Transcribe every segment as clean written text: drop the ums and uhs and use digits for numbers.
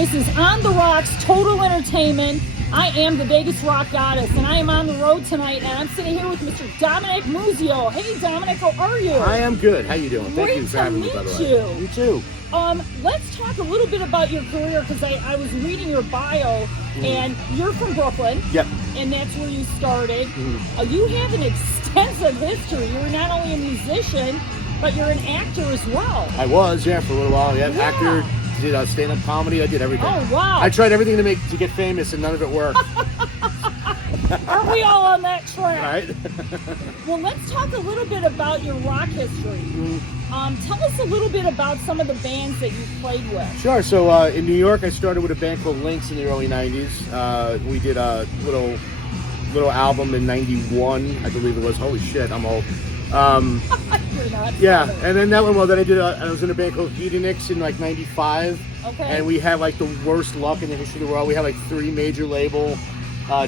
This is On the Rocks, Total Entertainment. I am the Vegas Rock Goddess, and I am on the road tonight, and I'm sitting here with Mr. Dominick Muzio. Hey, Dominick, how are you? I am good. How you doing? Great Thank you for having me, by the way. you. You too. Let's talk a little bit about your career, because I was reading your bio, and you're from Brooklyn. Yep. And that's where you started. You have an extensive history. You're not only a musician, but you're an actor as well. I was, yeah, for a little while. Yeah, Yeah. actor, did stand-up comedy. I did everything. Oh, wow. I tried everything to get famous, and none of it worked. Aren't we all on that track? Right? Well, let's talk a little bit about your rock history. Tell us a little bit about some of the bands that you played with. Sure. So in New York, I started with a band called Lynx in the early '90s. We did a little album in '91, I believe it was. Holy shit, I'm old. You're not Yeah, funny. and then that one. Well, then I was in a band called Hedonix in like '95. Okay. And we had like the worst luck in the history of the world. We had like 3 major label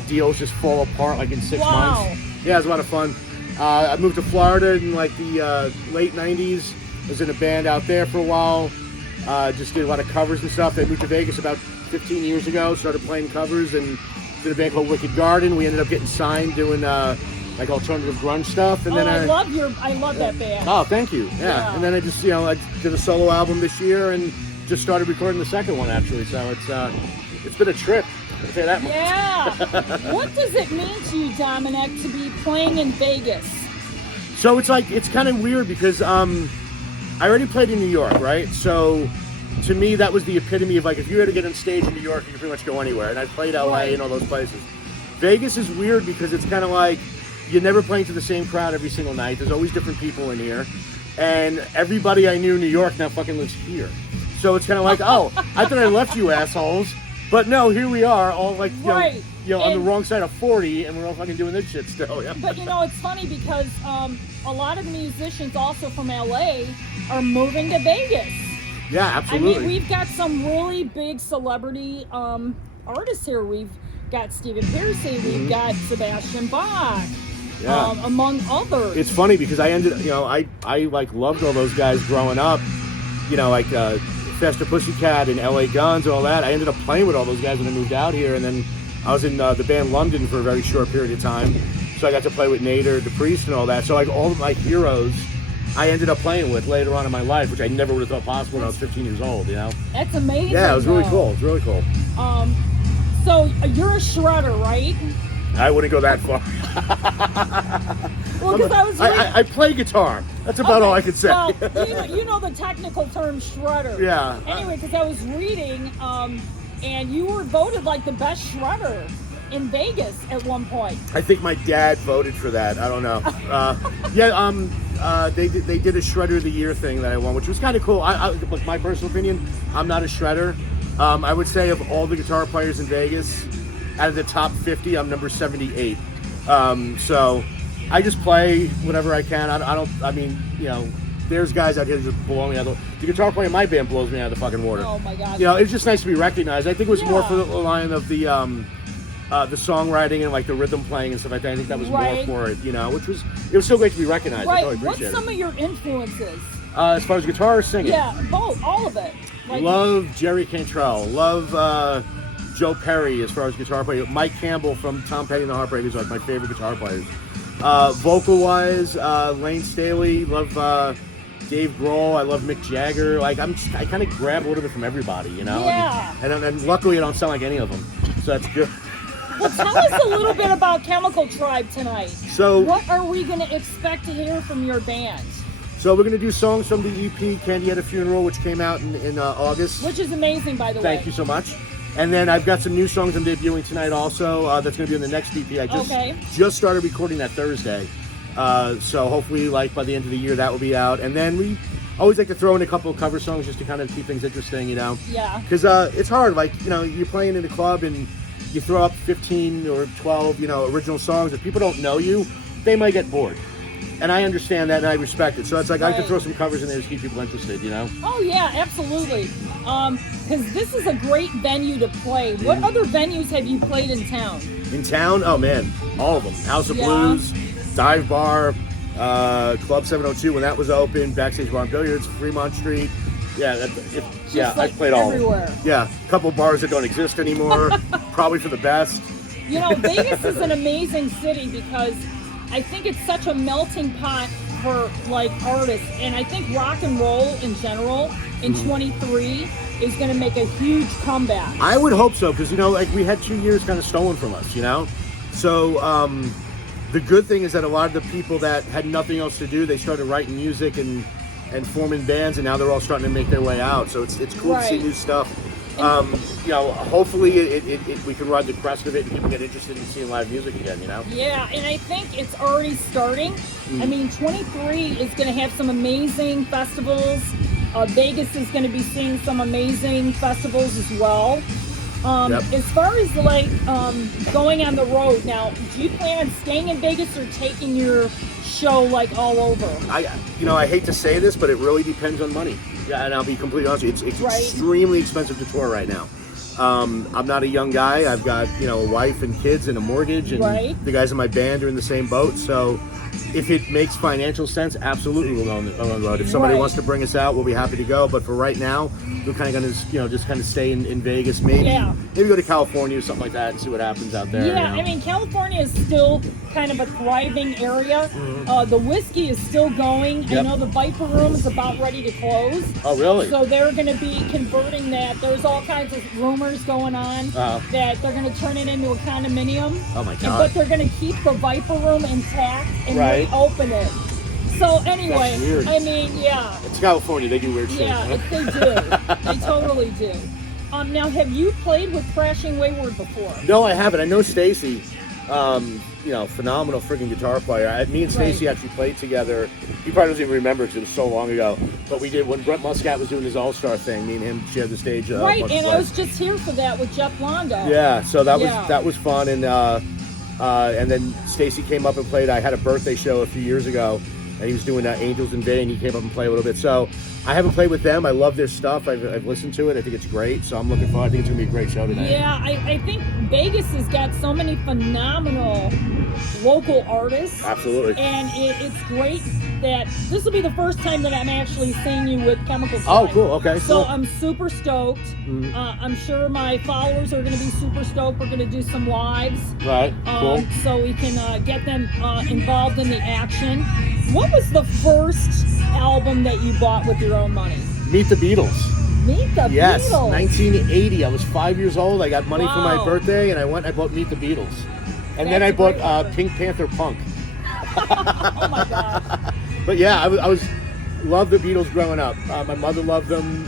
deals just fall apart like in 6 Wow. months. Yeah, it was a lot of fun. I moved to Florida in like the late '90s. Was in a band out there for a while. Just did a lot of covers and stuff. Then moved to Vegas about 15 years ago. Started playing covers and did a band called Wicked Garden. We ended up getting signed doing like alternative grunge stuff. And then I love that band. Oh, thank you. Yeah. And then I just I did a solo album this year and just started recording the second one actually. So it's been a trip. I'll tell you that much. Yeah. What does it mean to you, Dominick, to be playing in Vegas? So it's kind of weird because I already played in New York, right? So to me that was the epitome of like if you had to get on stage in New York, you could pretty much go anywhere. And I played LA Right. and all those places. Vegas is weird because it's kind of like you're never playing to the same crowd every single night. There's always different people in here. And everybody I knew in New York now fucking lives here. So it's kind of like, oh, I thought I left you assholes. But no, here we are, all like, Right. On the wrong side of 40, and we're all fucking doing this shit still. Yeah. But it's funny because a lot of the musicians also from LA are moving to Vegas. Yeah, absolutely. I mean, we've got some really big celebrity artists here. We've got Stephen Pearcy, we've got Sebastian Bach, among others. It's funny because I ended, I like loved all those guys growing up, like Faster Pussycat and LA Guns and all that. I ended up playing with all those guys when I moved out here, and then I was in the band London for a very short period of time. So I got to play with Nader, The Priest, and all that. So like all of my heroes, I ended up playing with later on in my life, which I never would have thought possible when I was 15 years old. That's amazing. Yeah, it was really cool. It was really cool. So you're a shredder, right? I wouldn't go that far. Well, because I was reading... I play guitar. That's about all I could say. Well, you know the technical term shredder. Yeah. Anyway, because I was reading, and you were voted like the best shredder in Vegas at one point. I think my dad voted for that. I don't know. They did a Shredder of the Year thing that I won, which was kind of cool. Look, my personal opinion, I'm not a shredder. I would say of all the guitar players in Vegas, out of the top 50, I'm number 78. So I just play whatever I can. There's guys out here that just blow me out of the guitar player in my band blows me out of the fucking water. Oh my God. It's just nice to be recognized. I think it was more for the line of the songwriting and like the rhythm playing and stuff like that. I think that was more for it, which was still great to be some I totally appreciate it. What's some of your influences? As far as guitar or singing? Yeah, both, all of it. Love Jerry Cantrell. Love Joe Perry as far as guitar player. Mike Campbell from Tom Petty and the Heartbreakers is like my favorite guitar players. Vocal-wise, Lane Staley. Love Dave Grohl. I love Mick Jagger. Like I kind of grab a little bit from everybody, Yeah. And luckily I don't sound like any of them, so that's good. Well, tell us a little bit about Chemical Tribe tonight. So, what are we going to expect to hear from your band? So we're going to do songs from the EP Candy at a Funeral, which came out in August. Which is amazing, by the way. Thank you so much. And then I've got some new songs I'm debuting tonight also. That's going to be on the next EP. I just started recording that Thursday. So hopefully, like by the end of the year, that will be out. And then we always like to throw in a couple of cover songs just to kind of keep things interesting, Yeah. Because it's hard. Like, you're playing in a club and you throw up 15 or 12, original songs. If people don't know you, they might get bored. And I understand that and I respect it. So it's like I like to throw some covers in there to keep people interested, Oh, yeah, absolutely. Because this is a great venue to play. What other venues have you played in town? In town? Oh, man. All of them. House of Blues, Dive Bar, Club 702 when that was open, Backstage Bar and Billiards, Fremont Street, Yeah, Just, I like, played all everywhere. of them. Yeah, a couple bars that don't exist anymore, probably for the best. You know, Vegas is an amazing city because I think it's such a melting pot for like artists, and I think rock and roll in general in 23 is going to make a huge comeback. I would hope so, because, you know, like, we had 2 years kind of stolen from us, you know? So, the good thing is that a lot of the people that had nothing else to do, they started writing music and forming bands, and now they're all starting to make their way out. So it's cool to see new stuff. You know, hopefully we can ride the crest of it and people get interested in seeing live music again, you know? Yeah, and I think it's already starting. I mean, 23 is going to have some amazing festivals. Vegas is going to be seeing some amazing festivals as well. As far as like going on the road now, do you plan on staying in Vegas or taking your show like all over? I hate to say this, but it really depends on money. Yeah, and I'll be completely honest with you, it's extremely expensive to tour right now. I'm not a young guy. I've got, you know, a wife and kids and a mortgage, and the guys in my band are in the same boat. So if it makes financial sense, absolutely we'll go on the road. If somebody wants to bring us out, we'll be happy to go. But for right now, we're kind of going to, you know, just kind of stay in Vegas. Maybe go to California or something like that and see what happens out there. Yeah, you know? I mean, California is still kind of a thriving area. The whiskey is still going. I know the Viper Room is about ready to close. Oh, really? So they're going to be converting that. There's all kinds of rumors going on that they're going to turn it into a condominium. Oh, my God. But they're going to keep the Viper Room intact and reopen it. So anyway, I mean, it's California. They do weird shit. Yeah, they do. They totally do. Now, have you played with Crashing Wayward before? No, I haven't. I know Stacy. You know, phenomenal freaking guitar player. Me and Stacy actually played together. You probably doesn't even remember because it was so long ago. But we did when Brent Muscat was doing his All-Star thing. Me and him shared the stage. And I was just here for that with Jeff Londo. Yeah, so that was fun. And then Stacy came up and played. I had a birthday show a few years ago, and he was doing Angels in Vain. He came up and played a little bit. So I haven't played with them. I love their stuff. I've listened to it. I think it's great. So I'm looking forward. I think it's going to be a great show tonight. Yeah, I think Vegas has got so many phenomenal local artists. Absolutely. And it's great that this will be the first time that I'm actually seeing you with Chemical Sky. Oh, cool. Okay. So I'm super stoked. I'm sure my followers are going to be super stoked. We're going to do some lives. Right. Cool. So we can get them involved in the action. What was the first album that you bought with your own money? Meet the Beatles. Meet the Beatles. Yes, 1980. I was 5 years old. I got money for my birthday, and I bought Meet the Beatles. And then I bought Pink Panther Punk. Oh my God. But yeah, I was loved the Beatles growing up. My mother loved them.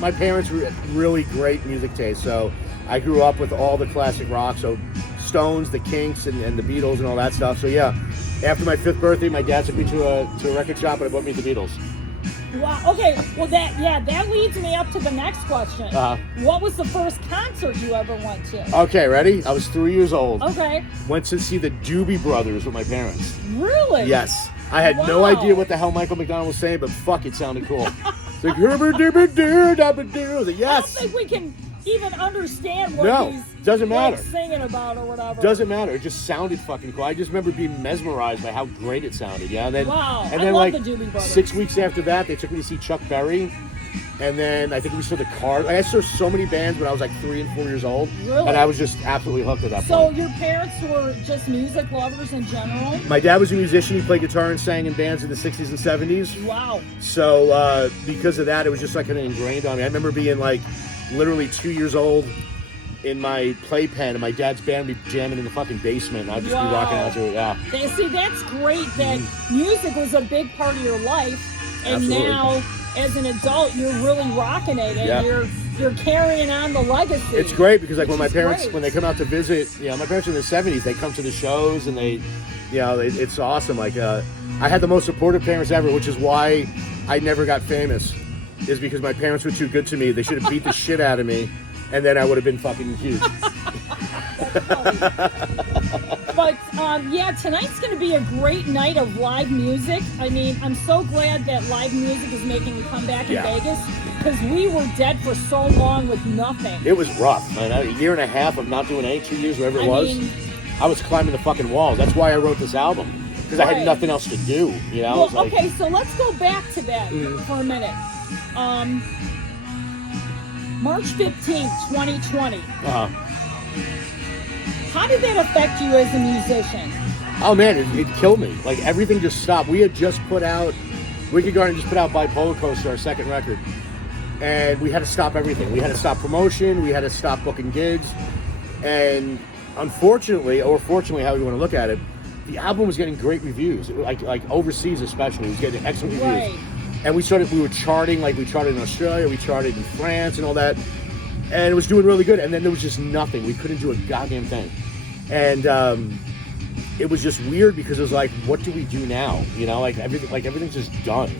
My parents were really great music taste, so I grew up with all the classic rock. So Stones, the Kinks, and the Beatles and all that stuff. So yeah, after my 5th birthday, my dad took me to a record shop and I bought Meet the Beatles. Wow. Okay. Well, that leads me up to the next question. What was the first concert you ever went to? Okay, ready? I was 3 years old. Okay. Went to see the Doobie Brothers with my parents. Really? Yes. I had no idea what the hell Michael McDonald was saying, but fuck, it sounded cool. It's like, I was like, yes. I don't think we can even understand what he's doesn't matter. Like, singing about or whatever. Doesn't matter. It just sounded fucking cool. I just remember being mesmerized by how great it sounded. Yeah. And then, wow. And I then love like the Doobie Brothers. 6 weeks after that, they took me to see Chuck Berry. And then I think we saw the Cars. I saw so many bands when I was like 3 and 4 years old. Really? And I was just absolutely hooked at that point. So your parents were just music lovers in general? My dad was a musician. He played guitar and sang in bands in the 60s and 70s. Wow. So because of that, it was just like kind of ingrained on me. I remember being like literally 2 years old in my playpen, and my dad's band would be jamming in the fucking basement, and I'd just be rocking out to it. Yeah. See, that's great that music was a big part of your life, and now as an adult, you're really rocking it, and you're carrying on the legacy. It's great because like when my parents, when they come out to visit, my parents in the 70s, they come to the shows, and they, it's awesome. Like I had the most supportive parents ever, which is why I never got famous, is because my parents were too good to me. They should have beat the shit out of me, and then I would have been fucking huge. But tonight's going to be a great night of live music. I mean, I'm so glad that live music is making a comeback in Vegas, because we were dead for so long with nothing. It was rough, man. A year and a half of not doing any, 2 years, whatever it was. I was climbing the fucking walls. That's why I wrote this album, because I had nothing else to do. Well, okay, so let's go back to that for a minute. March 15th, 2020. Uh-huh. How did that affect you as a musician? Oh man, it killed me. Like everything just stopped. We had just put out, Wicked Garden just put out Bipolar Coaster, our second record. And we had to stop everything. We had to stop promotion. We had to stop booking gigs. And unfortunately, or fortunately, how you want to look at it, the album was getting great reviews. Like overseas especially, it was getting excellent reviews. Right. And we were charting, like we charted in Australia, we charted in France and all that. And it was doing really good. And then there was just nothing. We couldn't do a goddamn thing. And it was just weird because it was like, what do we do now? You know, everything's just done.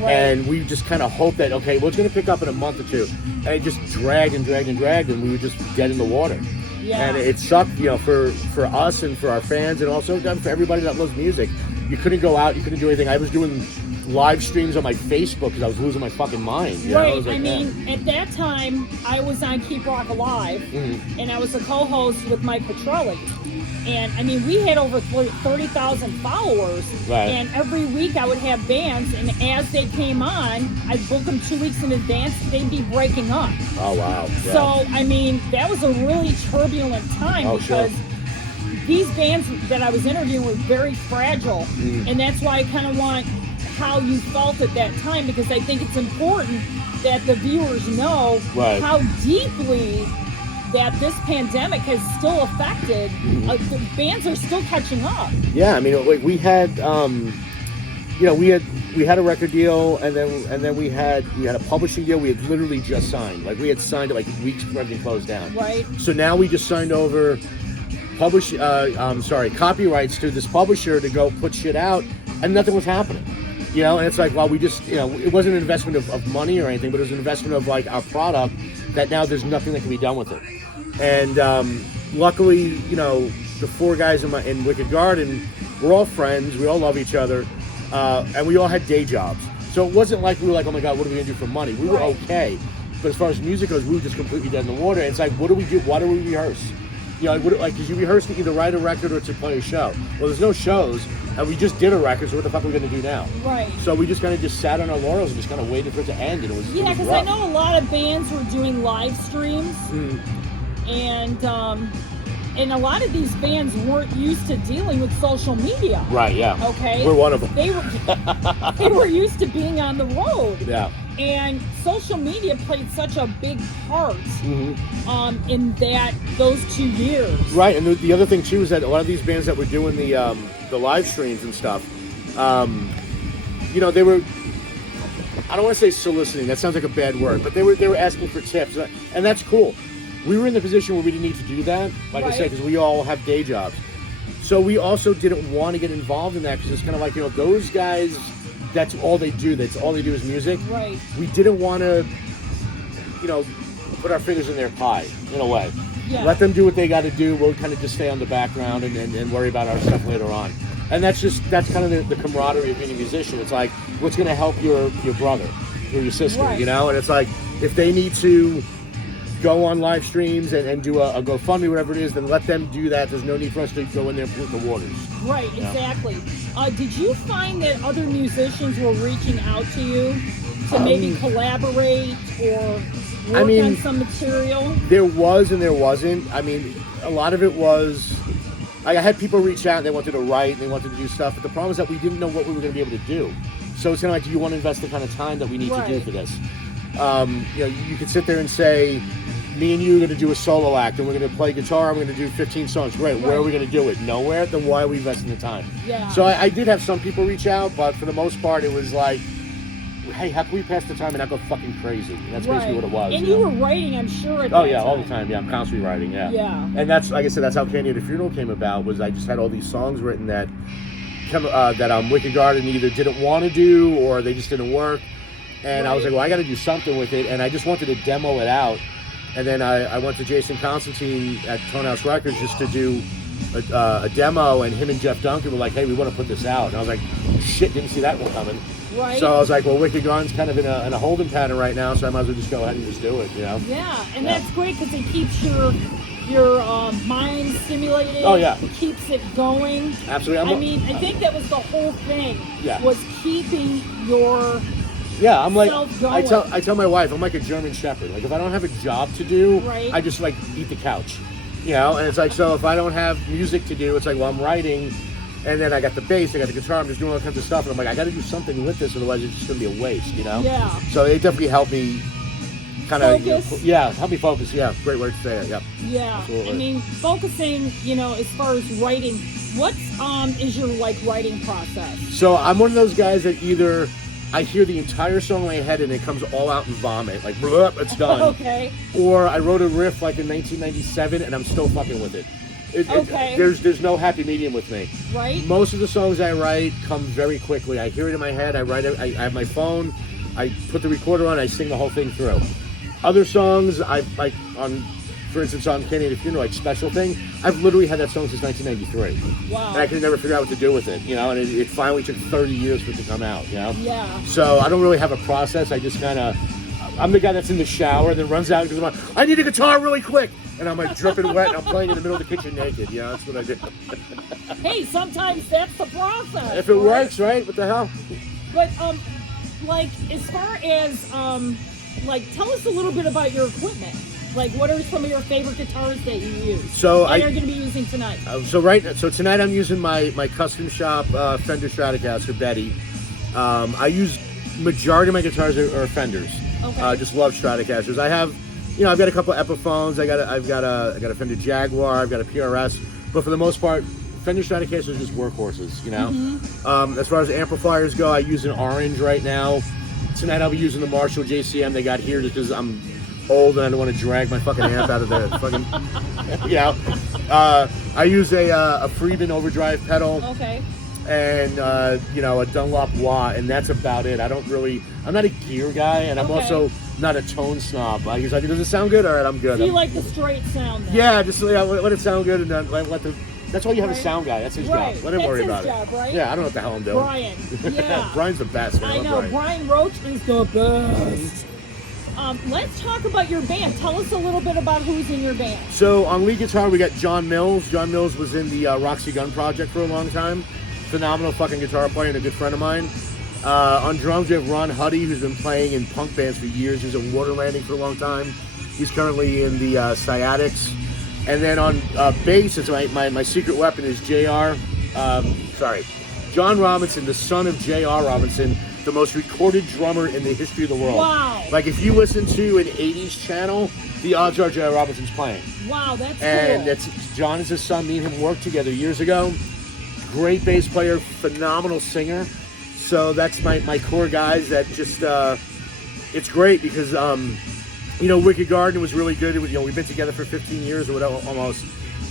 Right. And we just kind of hoped that, okay, well, it's going to pick up in a month or two. And it just dragged, and we were just dead in the water. Yeah. And it sucked, you know, for us and for our fans, and also for everybody that loves music. You couldn't go out, you couldn't do anything. I was doing live streams on my Facebook because I was losing my fucking mind. You know? Right. I was like, at that time, I was on Keep Rock Alive, and I was a co-host with Mike Petrelli. And I mean, we had over 30,000 followers. Right. And every week I would have bands, and as they came on, I'd book them 2 weeks in advance. They'd be breaking up. Oh wow. Yeah. So I mean, that was a really turbulent time because these bands that I was interviewing were very fragile, and that's why I kind of want how you felt at that time, because I think it's important that the viewers know how deeply that this pandemic has still affected. The bands are still catching up. Yeah, I mean, we had, we had a record deal, and then we had a publishing deal. We had literally just signed. Like we had signed it like weeks before everything closed down. Right. So now we just signed over copyrights to this publisher to go put shit out, and nothing was happening. You know, and it's like, well, we just, you know, it wasn't an investment of money or anything, but it was an investment of like our product that now there's nothing that can be done with it. And luckily, you know, the four guys in Wicked Garden, we're all friends, we all love each other, and we all had day jobs. So it wasn't like we were like, oh my God, what are we gonna do for money? We were okay. But as far as music goes, we were just completely dead in the water. And it's like, what do we do? Why do we rehearse? You know, because you rehearse to either write a record or to play a show. Well, there's no shows, and we just did a record, so what the fuck are we going to do now? Right. So we just kind of just sat on our laurels and just kind of waited for it to end, and it was because I know a lot of bands were doing live streams, and a lot of these bands weren't used to dealing with social media. Right, yeah. Okay? We're one of them. They were used to being on the road. Yeah. And social media played such a big part in those 2 years. Right, and the other thing too is that a lot of these bands that were doing the live streams and stuff, you know, they were, I don't want to say soliciting, that sounds like a bad word, but they were asking for tips, and that's cool. We were in the position where we didn't need to do that, like I said, because we all have day jobs. So we also didn't want to get involved in that because it's kind of like, you know, those guys, that's all they do. That's all they do is music. Right. We didn't want to, you know, put our fingers in their pie, in a way. Yeah. Let them do what they got to do. We'll kind of just stay on the background and worry about our stuff later on. And that's kind of the camaraderie of being a musician. It's like, what's going to help your brother or your sister, you know? And it's like, if they need to go on live streams and do a GoFundMe, whatever it is, then let them do that. There's no need for us to go in there and pollute the waters. Right, exactly. Did you find that other musicians were reaching out to you to maybe collaborate or work on some material? There was and there wasn't. I mean, a lot of it was, I had people reach out and they wanted to write and they wanted to do stuff, but the problem is that we didn't know what we were going to be able to do. So it's kind of like, do you want to invest the kind of time that we need to do for this? You know, you could sit there and say, me and you are going to do a solo act, and we're going to play guitar, and we're going to do 15 songs. Great. Where are we going to do it? Nowhere? Then why are we investing the time? Yeah. So I did have some people reach out, but for the most part, it was like, hey, how can we pass the time and not go fucking crazy? And that's basically what it was. And you were writing, I'm sure, at that time. All the time. Yeah, I'm constantly writing, Yeah. And that's, like I said, that's how Candy at a Funeral came about, was I just had all these songs written that Wicked Garden either didn't want to do or they just didn't work. And I was like, well, I got to do something with it. And I just wanted to demo it out. And then I went to Jason Constantine at Tonehouse Records just to do a demo. And him and Jeff Duncan were like, hey, we want to put this out. And I was like, shit, didn't see that one coming. Right. So I was like, well, Wicked Garden's kind of in a holding pattern right now, so I might as well just go ahead and just do it, you know? Yeah, and that's great because it keeps your mind stimulated. Oh, yeah. It keeps it going. Absolutely. I think that was the whole thing, was keeping your Yeah, I'm like, self-going. I tell my wife, I'm like a German Shepherd. Like, if I don't have a job to do, Right. I just like eat the couch, you know. And it's like, so if I don't have music to do, it's like, well, I'm writing, and then I got the bass, I got the guitar, I'm just doing all kinds of stuff, and I'm like, I got to do something with this, otherwise it's just gonna be a waste, you know. Yeah. So it definitely helped me, kind of, Focus. help me focus. Yeah, great word to say it. Yep. Yeah. Absolutely. I mean, focusing, you know, as far as writing, what is your like writing process? So I'm one of those guys that either I hear the entire song in my head and it comes all out in vomit, like, blah, it's done. Okay. Or I wrote a riff like in 1997 and I'm still fucking with it. Okay. There's no happy medium with me. Right. Most of the songs I write come very quickly. I hear it in my head, I write it, I have my phone, I put the recorder on, I sing the whole thing through. Other songs, I like on, for instance, on Kenny at a Funeral, like Special Thing, I've literally had that song since 1993. Wow. And I could never figure out what to do with it, you know, and it finally took 30 years for it to come out, you know? Yeah. So I don't really have a process, I just kind of, I'm the guy that's in the shower, then runs out and goes, I need a guitar really quick! And I'm like dripping wet and I'm playing in the middle of the kitchen naked, you know, that's what I do. Hey, sometimes that's the process. If it works, right? What the hell? But, like, as far as, like, tell us a little bit about your equipment. Like, what are some of your favorite guitars that you use? So that you're going to be using tonight? So tonight I'm using my custom shop Fender Stratocaster Betty. I use majority of my guitars are Fenders. Okay. Just love Stratocasters. I have, you know, I've got a couple Epiphones. I've got a Fender Jaguar. I've got a PRS. But for the most part, Fender Stratocasters are just workhorses. You know. Mm-hmm. As far as amplifiers go, I use an Orange right now. Tonight I'll be using the Marshall JCM they got here just because I'm old and I don't want to drag my fucking amp out of the fucking, you know. I use a Friedman overdrive pedal. Okay. And you know, a Dunlop wah, and that's about it. I'm not a gear guy, and I'm also not a tone snob. Like, he's like, does it sound good? All right, I'm good. So you like the straight sound then? Yeah, just let it sound good, and then that's why you have a sound guy. That's his job. Let him worry about job, it. Right? Yeah, I don't know what the hell I'm doing. Brian. Yeah. Brian's the best, man. I know. Brian Roach is the best. Let's talk about your band. Tell us a little bit about who's in your band. So on lead guitar, we got John Mills. John Mills was in the Roxy Gun Project for a long time. Phenomenal fucking guitar player and a good friend of mine. On drums, we have Ron Huddy, who's been playing in punk bands for years. He was in Water Landing for a long time. He's currently in the Sciatics. And then on bass, it's my secret weapon is John Robinson, the son of J.R. Robinson, the most recorded drummer in the history of the world. Wow. Like, if you listen to an 80s channel, the odds are J.R. Robinson's playing. Wow, that's and cool. John is his son. Me and him worked together years ago. Great bass player, phenomenal singer. So that's my core guys that just, it's great because, you know, Wicked Garden was really good. You know, we've been together for 15 years or whatever, almost.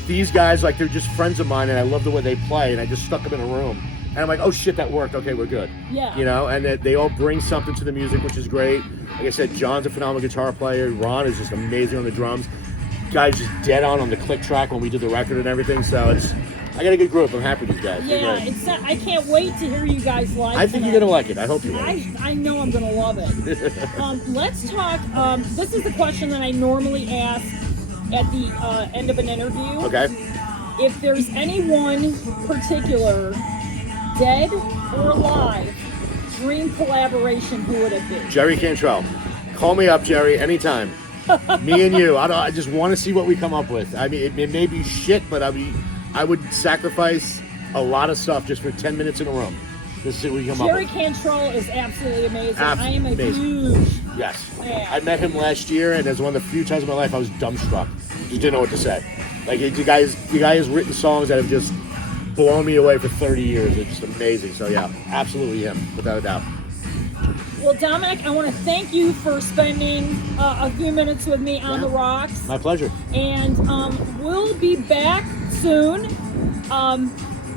These guys, like, they're just friends of mine and I love the way they play, and I just stuck them in a room. And I'm like, oh shit, that worked. Okay, we're good. Yeah. You know, and they all bring something to the music, which is great. Like I said, John's a phenomenal guitar player. Ron is just amazing on the drums. Guy's just dead on the click track when we did the record and everything. So I got a good group. I'm happy with these guys. Yeah, I can't wait to hear you guys live. I think you're gonna like it. I hope you will. I know I'm gonna love it. Let's talk. This is the question that I normally ask at the end of an interview. Okay. If there's anyone particular, dead or alive, dream collaboration, who would it be? Jerry Cantrell. Call me up, Jerry, anytime. Me and you. I just want to see what we come up with. I mean, it may be shit, but I would sacrifice a lot of stuff just for 10 minutes in a room. Just see what we come up Jerry with. Cantrell is absolutely amazing. Absolutely I am a amazing. huge Yes. fan. I met him last year, and it's one of the few times in my life I was dumbstruck. Just didn't know what to say. Like, the guy has written songs that have just blown me away for 30 years. It's just amazing. So yeah, absolutely him, without a doubt. Well, Dominick, I want to thank you for spending a few minutes with me on the rocks. My pleasure. And we'll be back soon.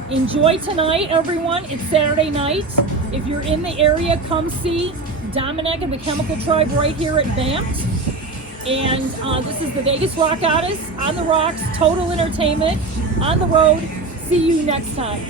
Enjoy tonight, everyone. It's Saturday night. If you're in the area, come see Dominick and the Chemical Tribe right here at Vamped. And this is the Vegas Rock Goddess on the rocks, total entertainment on the road. See you next time.